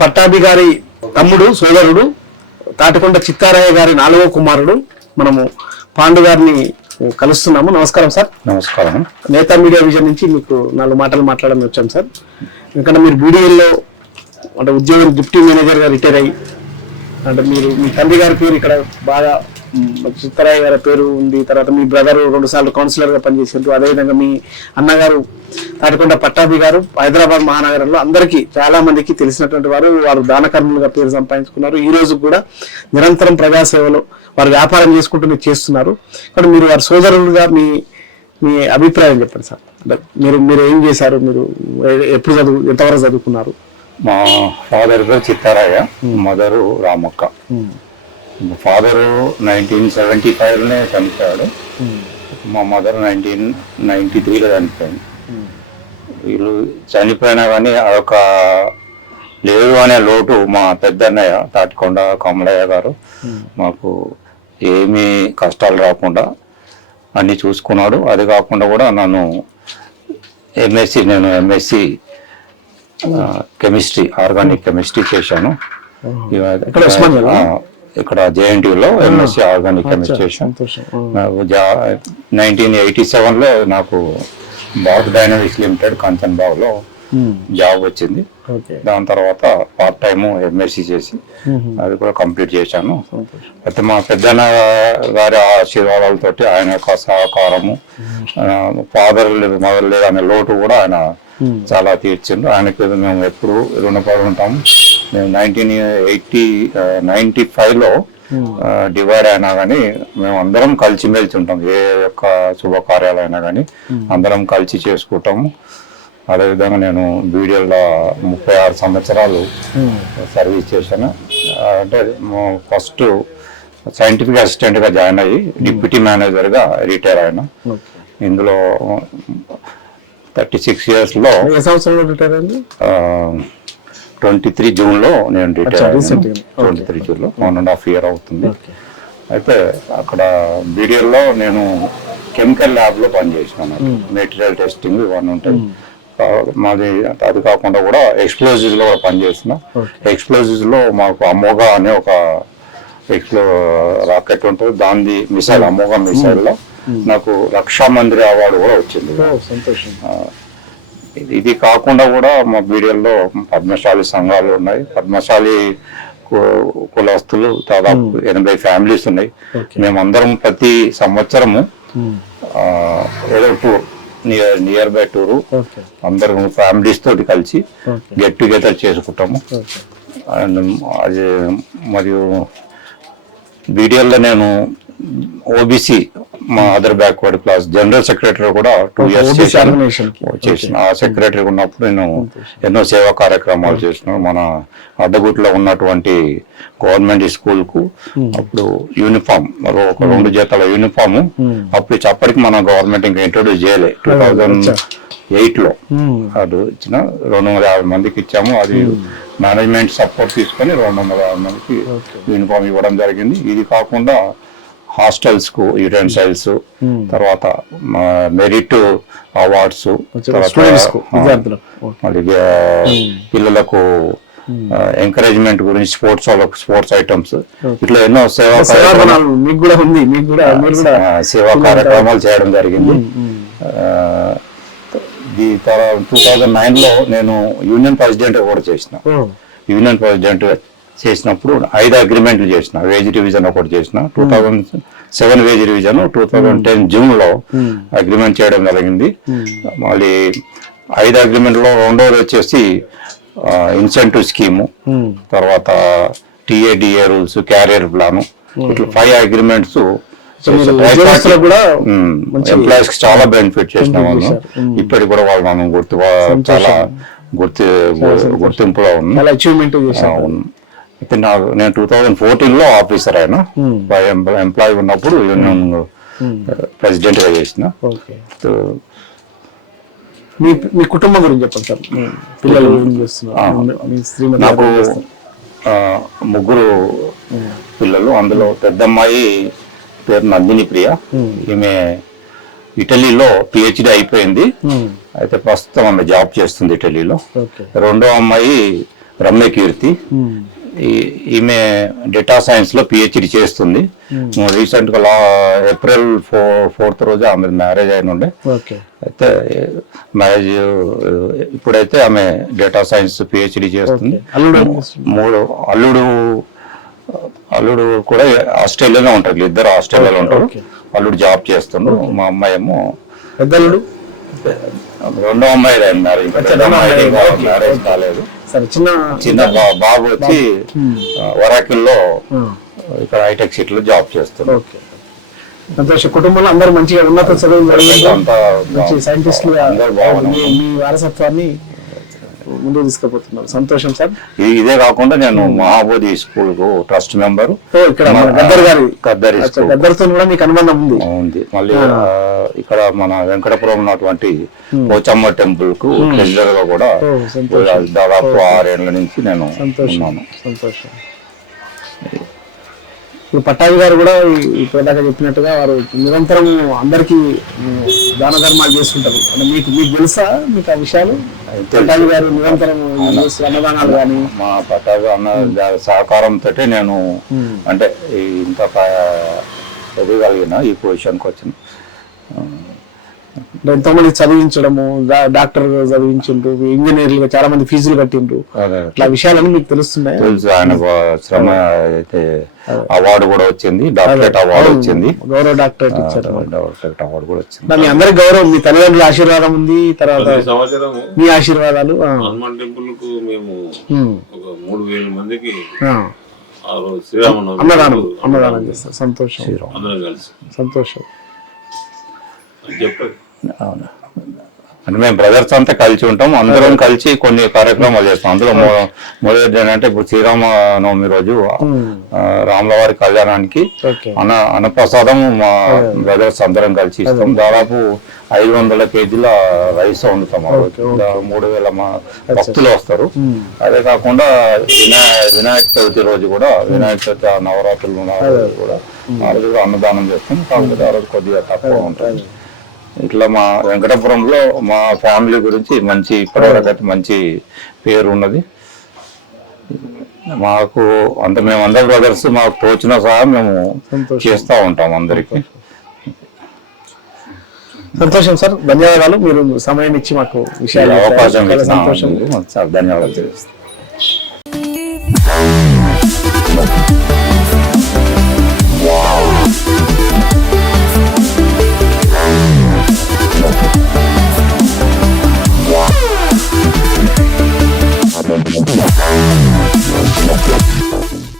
పట్టాభి గారి తమ్ముడు సోదరుడు తాటికొండ చిత్తారాయ గారి 4వ కుమారుడు మనము పాండు గారిని కలుస్తున్నాము. నమస్కారం సార్. నమస్కారం. నేతా మీడియా విజన్ నుంచి మీకు 4 మాటలు మాట్లాడమని వచ్చాం సార్. ఎందుకంటే మీరు బీడీఎల్లో అంటే ఉద్యోగం డిప్యూటీ మేనేజర్ గా రిటైర్ అయ్యి అంటే మీరు మీ తండ్రి గారి పేరు ఇక్కడ బాగా చిత్తరాయ గారి పేరు ఉంది. తర్వాత మీ బ్రదర్ 2 సార్లు కౌన్సిలర్ గా పనిచేసారు. అదేవిధంగా మీ అన్నగారు తాటికొండ పట్టాభి గారు హైదరాబాద్ మహానగరంలో అందరికీ చాలా మందికి తెలిసినటువంటి వారు దానకర్ములుగా పేరు సంపాదించుకున్నారు. ఈ రోజు కూడా నిరంతరం ప్రజాసేవలో వారు వ్యాపారం చేసుకుంటూ మీరు చేస్తున్నారు. కానీ మీరు వారి సోదరులుగా మీ అభిప్రాయం చెప్పండి సార్. అంటే మీరు ఏం చేశారు, మీరు ఎప్పుడు ఎంతవరకు చదువుకున్నారు? మా ఫాదర్ పేరు చిత్తారాయ, మదరు రామక్క. ఫాదరు 1975లోనే చనిపోయాడు. మా మదర్ 1993లో చనిపోయింది. వీళ్ళు చనిపోయినా కానీ అదొక లేదు అనే లోటు మా పెద్దన్నయ్య తాటికొండ కమలయ్య గారు మాకు ఏమీ కష్టాలు రాకుండా అన్ని చూసుకున్నాడు. అది కాకుండా కూడా నేను ఎంఎస్సి కెమిస్ట్రీ, ఆర్గానిక్ కెమిస్ట్రీ చేశాను. ఇక్కడ జేఎన్టీయూలో ఎంఎస్సి ఆర్గానిక్ కెమిస్ట్రీ చేశాను. నాకు 1987లో నాకు బాగ్ డైనమిక్స్ లిమిటెడ్ కంచన్బాగ్లో జాబ్ వచ్చింది. దాని తర్వాత పార్ట్ టైమ్ ఎంఎస్సి చేసి అది కూడా కంప్లీట్ చేశాను. అయితే మా పెద్దన్న గారి ఆశీర్వాదాలతోటి ఆయన యొక్క సహకారము, ఫాదర్ మదర్ లేదు అనే లోటు కూడా ఆయన చాలా తీర్చిండు. ఆయనకి మేము ఎప్పుడు రుణపడి ఉంటాము. మేము 1995లో డివైడ్ అయినా కానీ మేము అందరం కలిసిమెలిసి ఉంటాం. ఏ యొక్క శుభకార్యాలైనా కానీ అందరం కలిసి చేసుకుంటాము. అదేవిధంగా నేను బీడీఎల్లో 36 సంవత్సరాలు సర్వీస్ చేశాను. అంటే ఫస్ట్ సైంటిఫిక్ అసిస్టెంట్గా జాయిన్ అయ్యి డిప్యూటీ మేనేజర్గా రిటైర్ అయినా. ఇందులో 36 ఇయర్స్లో 23 జూన్లో నేను రిటైర్ అయ్యాను. 23 జూన్లో 1.5 ఇయర్ అవుతుంది. అయితే అక్కడ బీడీఎల్లో నేను కెమికల్ ల్యాబ్లో పనిచేసినాను. మెటీరియల్ టెస్టింగ్ ఇవన్నీ ఉంటాయి మాది. అది కాకుండా కూడా ఎక్స్ప్లోజివ్స్లో కూడా పనిచేసిన. ఎక్స్ప్లోజివ్స్లో మాకు అమోఘా అనే ఒక రాకెట్ ఉంటుంది, దాని మిసైల్ అమోఘా మిసైల్లో నాకు రక్షా మంత్రి అవార్డు కూడా వచ్చింది. ఇది కాకుండా కూడా మా బీడీఎల్లో పద్మశాలి సంఘాలు ఉన్నాయి. పద్మశాలి కులస్తులు దాదాపు 80 ఫ్యామిలీస్ ఉన్నాయి. మేమందరం ప్రతి సంవత్సరము ఏదో టూర్, నియర్ బై టూరు అందరం ఫ్యామిలీస్ తోటి కలిసి గెట్ టుగెదర్ చేసుకుంటాము. అండ్ అది మరియు బీడీఎల్లో నేను ఓబీసీ మా other backward class general secretary కూడా 2 years చేసిన. ఆ సెక్రటరీ ఉన్నప్పుడు నేను ఎన్నో సేవా కార్యక్రమాలు చేసిన. మన అడ్డగుట్లో ఉన్నటువంటి గవర్నమెంట్ స్కూల్ కు అప్పుడు యూనిఫామ్ ఒక 2 జతల యూనిఫామ్ అప్పటికి మన గవర్నమెంట్ ఇంకా ఇంట్రొడ్యూస్ చేయలే. 2008లో అది ఇచ్చిన 250 మందికి ఇచ్చాము. అది మేనేజ్మెంట్ సపోర్ట్ తీసుకొని 250 మందికి యూనిఫామ్ ఇవ్వడం జరిగింది. ఇది కాకుండా హాస్టల్స్ కు యూటెన్సిల్స్, తర్వాత మెరిట్ అవార్డ్స్, మళ్ళీ పిల్లలకు ఎంకరేజ్మెంట్ గురించి స్పోర్ట్స్ ఐటమ్స్, ఇట్లా ఎన్నో సేవా కార్యక్రమాలు చేయడం జరిగింది. 2009లో నేను యూనియన్ ప్రెసిడెంట్ కూడా చేసిన. యూనియన్ ప్రెసిడెంట్ చేసినప్పుడు 5 అగ్రిమెంట్లు చేసిన. వేజ్ రివిజన్ ఒకటి చేసిన, 2007 వేజ్ రివిజన్, 2010 జూన్లో అగ్రిమెంట్ చేయడం జరిగింది. మళ్ళీ 5 అగ్రిమెంట్లో రెండోది వచ్చేసి ఇన్సెంటివ్ స్కీము, తర్వాత టీఏడిఏ రూల్స్, క్యారియర్ ప్లాను, ఇట్లా 5 అగ్రిమెంట్స్ ఎంప్లాయీస్ కి చాలా బెనిఫిట్ చేసిన వాళ్ళు. ఇప్పటికి కూడా వాళ్ళు మనం చాలా గుర్తింపులో ఉన్నాం. అయితే నేను 2014లో ఆఫీసర్ అయినా, ఎంప్లాయీ ఉన్నప్పుడు యూనియన్ ప్రెసిడెంట్ గా చేసిన. మీ కుటుంబం గురించి చెప్పండి సార్. పిల్లలు నాకు 3 పిల్లలు. అందులో పెద్దమ్మాయి పేరు నందిని ప్రియ. ఈమె ఇటలీలో పిహెచ్డి అయిపోయింది. అయితే ప్రస్తుతం ఆమె జాబ్ చేస్తుంది ఇటలీలో. రెండో అమ్మాయి రమ్యకీర్తి. ఈమె డేటా సైన్స్ లో పిహెచ్డి చేస్తుంది. రీసెంట్ గా ఏప్రిల్ 4th రోజు ఆమె మ్యారేజ్ అయిన ఉండే. అయితే మ్యారేజ్ ఇప్పుడైతే ఆమె డేటా సైన్స్ పిహెచ్డి చేస్తుంది. అల్లుడు కూడా ఆస్ట్రేలియాలో ఉంటారు, ఇద్దరు ఆస్ట్రేలియాలో ఉంటారు. అల్లుడు జాబ్ చేస్తుండ్రు. మా అమ్మాయి ఏమో పెద్దలుడు రెండో అమ్మాయి మ్యారేజ్ కాలేదు. చిన్న బాబు వచ్చి వరాకిల్లో ఇక్కడ హైటెక్ సిటీలో జాబ్ చేస్తున్నారు. సంతోష. కుటుంబంలో అందరూ మంచిగా ఉన్నత చదువులు సైంటిస్టులుగా మీ వారసత్వాన్ని ముందుకు తీసుకుపోతున్నారు. సంతోషం సార్. ఇదే కాకుండా నేను మహాబోధి స్కూల్ కు ట్రస్ట్ మెంబర్. గద్దరితో కూడా మీకు అనుబంధం ఉంది. మళ్ళీ ఇక్కడ మన వెంకటపురం ఉన్నటువంటి పోచమ్మ టెంపుల్ కు ట్రెజరర్ గా కూడా దాదాపు 6 ఏళ్ల నుంచి నేను ఉన్నాను. సంతోషం. ఇప్పుడు పట్టాభి గారు కూడా ఇప్పటిదాకా చెప్పినట్టుగా వారు నిరంతరం అందరికీ దాన ధర్మాలు చేస్తుంటారు. అంటే మీకు తెలుసా మీకు ఆ విషయాలు? పట్టాభి గారు నిరంతరం అన్నదానాలు కానీ మా పట్టాభి అన్న సహకారంతో నేను అంటే ఇంత ఎదగలిగిన ఈ పొజిషన్కి వచ్చిన. ఎంతోమంది చదివించడము, డాక్టర్ చదివించిండ్రు, ఇంజనీర్లుగా చాలా మంది ఫీజులు కట్టిండ్రు. ఇట్లా విషయాలన్నీ మీకు తెలుస్తున్నాయి? తెలుసు. ఆయన శ్రమ అయితే అవార్డు కూడా వచ్చింది, డాక్టరేట్ అవార్డు వచ్చింది, గౌరవ డాక్టరేట్ ఇచ్చారు. డాక్టరేట్ అవార్డు కూడా వచ్చింది. మీ అందరికి గౌరవం, మీ తల్లిదండ్రుల ఆశీర్వాదం ఉంది. తర్వాత మీ ఆశీర్వాదాలు. హనుమాన్ టెంపుల్ కు మేము ఒక 3000 మందికి శ్రీరామనవమి అన్నదానం చేస్తారు. సంతోషం. అందరం కలిసి సంతోషం. చెప్పండి. అవునా. అంటే మేము బ్రదర్స్ అంతా కలిసి ఉంటాం, అందరం కలిసి కొన్ని కార్యక్రమాలు చేస్తాం. అందులో మొదటి అంటే ఇప్పుడు శ్రీరామనవమి రోజు రాములవారి కళ్యాణానికి అన్నప్రసాదం మా బ్రదర్స్ అందరం కలిసి ఇస్తాం. దాదాపు 500 కేజీల రైస్ వండుతాం. 3000 భక్తులు వస్తారు. అదే కాకుండా వినాయక చవితి రోజు కూడా, వినాయక చవితి నవరాత్రులు కూడా ఆ రోజు కూడా అన్నదానం చేస్తాం. కాకపోతే ఆ రోజు కొద్దిగా తక్కువ ఉంటుంది. ఇట్లా మా వెంకటపురంలో మా ఫ్యామిలీ గురించి మంచి ఇప్పటివరకు మంచి పేరు ఉన్నది. మాకు మేమందరం బ్రదర్స్ మాకు తోచిన సహా మేము చేస్తూ ఉంటాం అందరికి. సంతోషం సార్. ధన్యవాదాలు. మీరు సమయం ఇచ్చి మాకు విషయాలు అవకాశం సంతోషం. ధన్యవాదాలు తెలుస్తాం. Yeah.